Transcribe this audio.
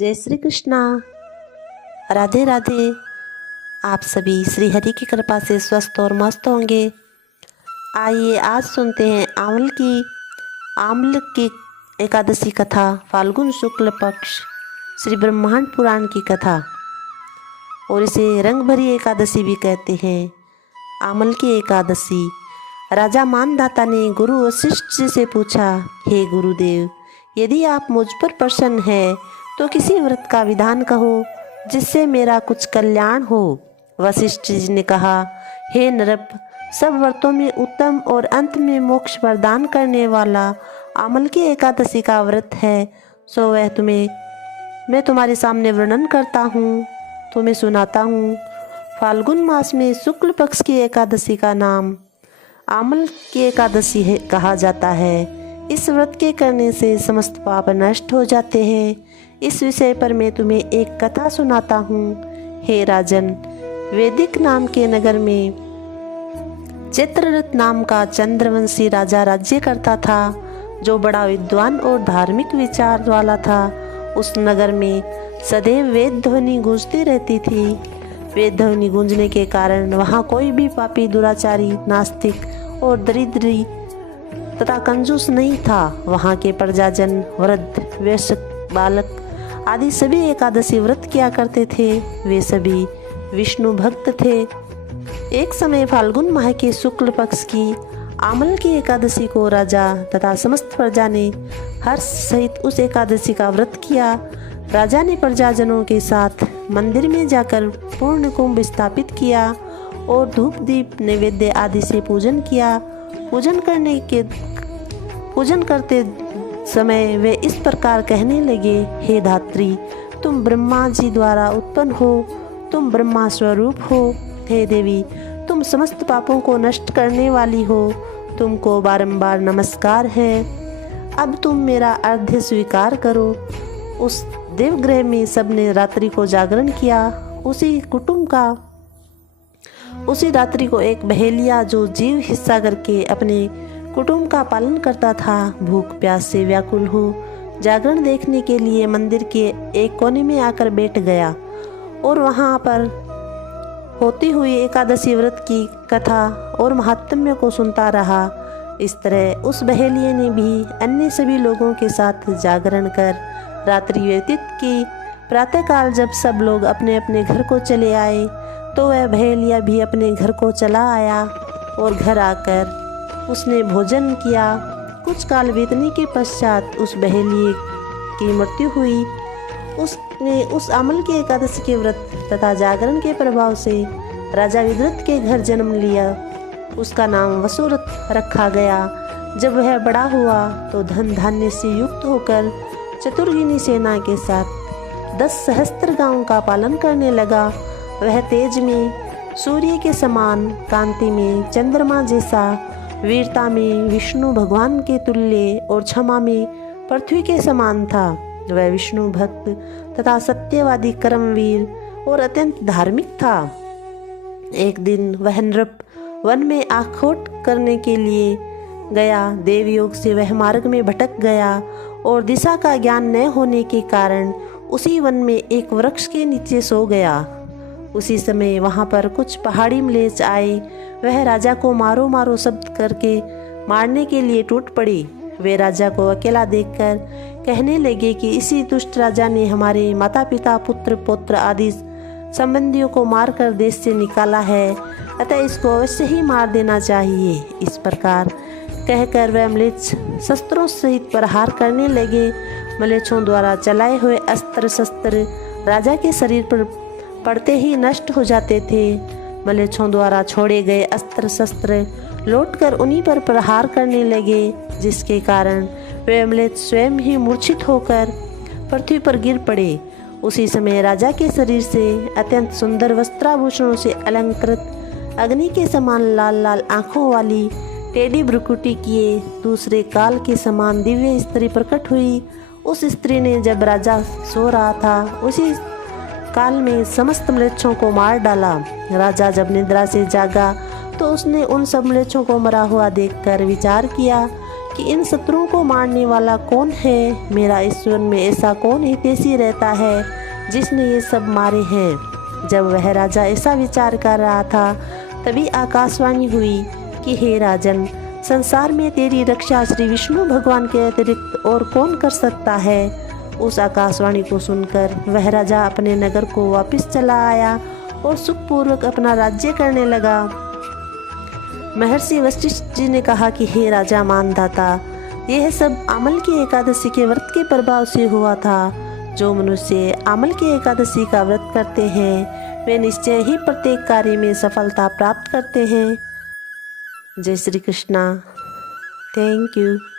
जय श्री कृष्णा। राधे राधे। आप सभी श्री हरि की कृपा से स्वस्थ और मस्त होंगे। आइए आज सुनते हैं आम्ल की एकादशी कथा, फाल्गुन शुक्ल पक्ष श्री ब्रह्मांड पुराण की कथा, और इसे रंग भरी एकादशी भी कहते हैं। आम्ल की एकादशी। राजा मानधाता ने गुरु वशिष्ठ जी से पूछा, हे गुरुदेव, यदि आप मुझ पर प्रसन्न हैं तो किसी व्रत का विधान कहो जिससे मेरा कुछ कल्याण हो। वशिष्ठ जी ने कहा, हे नृप, सब व्रतों में उत्तम और अंत में मोक्ष प्रदान करने वाला आम्ल की एकादशी का व्रत है, सो वह मैं तुम्हारे सामने वर्णन करता हूँ, तुम्हें सुनाता हूँ। फाल्गुन मास में शुक्ल पक्ष की एकादशी का नाम आम्ल की एकादशी कहा जाता है। इस व्रत के करने से समस्त पाप नष्ट हो जाते हैं। इस विषय पर मैं तुम्हें एक कथा सुनाता हूँ। हे राजन, वैदिक नाम के नगर में चित्ररथ नाम का चंद्रवंशी राजा राज्य करता था, जो बड़ा विद्वान और धार्मिक विचार वाला था। उस नगर में सदैव वेद ध्वनि गूंजती रहती थी। वेद ध्वनि गूंजने के कारण वहाँ कोई भी पापी, दुराचारी, नास्तिक और दरिद्री तथा कंजूस नहीं था। वहाँ के प्रजाजन, वृद्ध, वयस्क, बालक आदि सभी एकादशी व्रत किया करते थे। वे सभी विष्णु भक्त थे। एक समय फाल्गुन माह के शुक्ल पक्ष की आम्ल की एकादशी को राजा तथा समस्त प्रजा ने हर्ष सहित उस एकादशी का व्रत किया। राजा ने प्रजाजनों के साथ मंदिर में जाकर पूर्ण कुंभ स्थापित किया और धूप दीप नैवेद्य आदि से पूजन किया। पूजन करते समय वे इस प्रकार कहने लगे, हे धात्री, तुम ब्रह्मा जी द्वारा उत्पन्न हो, तुम ब्रह्मा स्वरूप हो। हे देवी, तुम समस्त पापों को नष्ट करने वाली हो, तुमको बारंबार नमस्कार है। अब तुम मेरा अर्घ्य स्वीकार करो। उस देवगृह में सबने रात्रि को जागरण किया। उसी रात्रि को एक बहेलिया, जो जीव हिस्सा करके अपने कुटुंब का पालन करता था, भूख प्यास से व्याकुल हो जागरण देखने के लिए मंदिर के एक कोने में आकर बैठ गया और वहां पर होती हुई एकादशी व्रत की कथा और महात्म्य को सुनता रहा। इस तरह उस बहेलिये ने भी अन्य सभी लोगों के साथ जागरण कर रात्रि व्यतीत की। प्रातःकाल जब सब लोग अपने अपने घर को चले आए तो वह बहेलिया भी अपने घर को चला आया और घर आकर उसने भोजन किया। कुछ काल बीतने के पश्चात उस बहेलिये की मृत्यु हुई। उसने उस आम्ल की एकादशी के व्रत तथा जागरण के प्रभाव से राजा विद्रुत के घर जन्म लिया। उसका नाम वसुरथ रखा गया। जब वह बड़ा हुआ तो धन धान्य से युक्त होकर चतुर्गिनी सेना के साथ 10 सहस्त्र गांवों का पालन करने लगा। वह तेज में सूर्य के समान, कांति में चंद्रमा जैसा, वीरता में विष्णु भगवान के तुल्य और क्षमा में पृथ्वी के समान था। वह विष्णु भक्त तथा सत्यवादी, कर्मवीर और अत्यंत धार्मिक था। एक दिन वह नृप वन में आखोट करने के लिए गया। देवयोग से वह मार्ग में भटक गया और दिशा का ज्ञान न होने के कारण उसी वन में एक वृक्ष के नीचे सो गया। उसी समय वहां पर कुछ पहाड़ी म्लेच्छ आए। वह राजा को मारो मारो शब्द करके मारने के लिए टूट पड़ी। वे राजा को अकेला देखकर कहने लगे कि इसी दुष्ट राजा ने हमारे माता पिता, पुत्र पौत्र आदि संबंधियों को मारकर देश से निकाला है, अतः इसको अवश्य ही मार देना चाहिए। इस प्रकार कहकर वह म्लेच्छ शस्त्रों सहित प्रहार करने लगे। म्लेच्छों द्वारा चलाए हुए अस्त्र शस्त्र राजा के शरीर पर पड़ते ही नष्ट हो जाते थे। म्लेच्छों द्वारा छोड़े गए अस्त्र शस्त्र लौटकर उन्हीं पर प्रहार करने लगे, जिसके कारण वे म्लेच्छ स्वयं ही मूर्छित होकर पृथ्वी पर गिर पड़े। उसी समय राजा के शरीर से अत्यंत सुंदर वस्त्राभूषणों से अलंकृत, अग्नि के समान लाल लाल आंखों वाली, टेढ़ी भ्रुकुटी किए, दूसरे काल के समान दिव्य स्त्री प्रकट हुई। उस स्त्री ने जब राजा सो रहा था उसी काल में समस्त म्लेच्छों को मार डाला। राजा जब निद्रा से जागा तो उसने उन सब म्लेच्छों को मरा हुआ देखकर विचार किया कि इन शत्रुओं को मारने वाला कौन है। मेरा ईश्वर में ऐसा कौन हितैषी रहता है जिसने ये सब मारे हैं। जब वह राजा ऐसा विचार कर रहा था तभी आकाशवाणी हुई कि हे राजन, संसार में तेरी रक्षा श्री विष्णु भगवान के अतिरिक्त और कौन कर सकता है। उस आकाशवाणी को सुनकर वह राजा अपने नगर को वापस चला आया और सुखपूर्वक अपना राज्य करने लगा। महर्षि वशिष्ठ जी ने कहा कि हे राजा मानदाता, यह सब आमल की एकादशी के व्रत के प्रभाव से हुआ था। जो मनुष्य आमल की एकादशी का व्रत करते हैं वे निश्चय ही प्रत्येक कार्य में सफलता प्राप्त करते हैं। जय श्री कृष्णा। Thank you.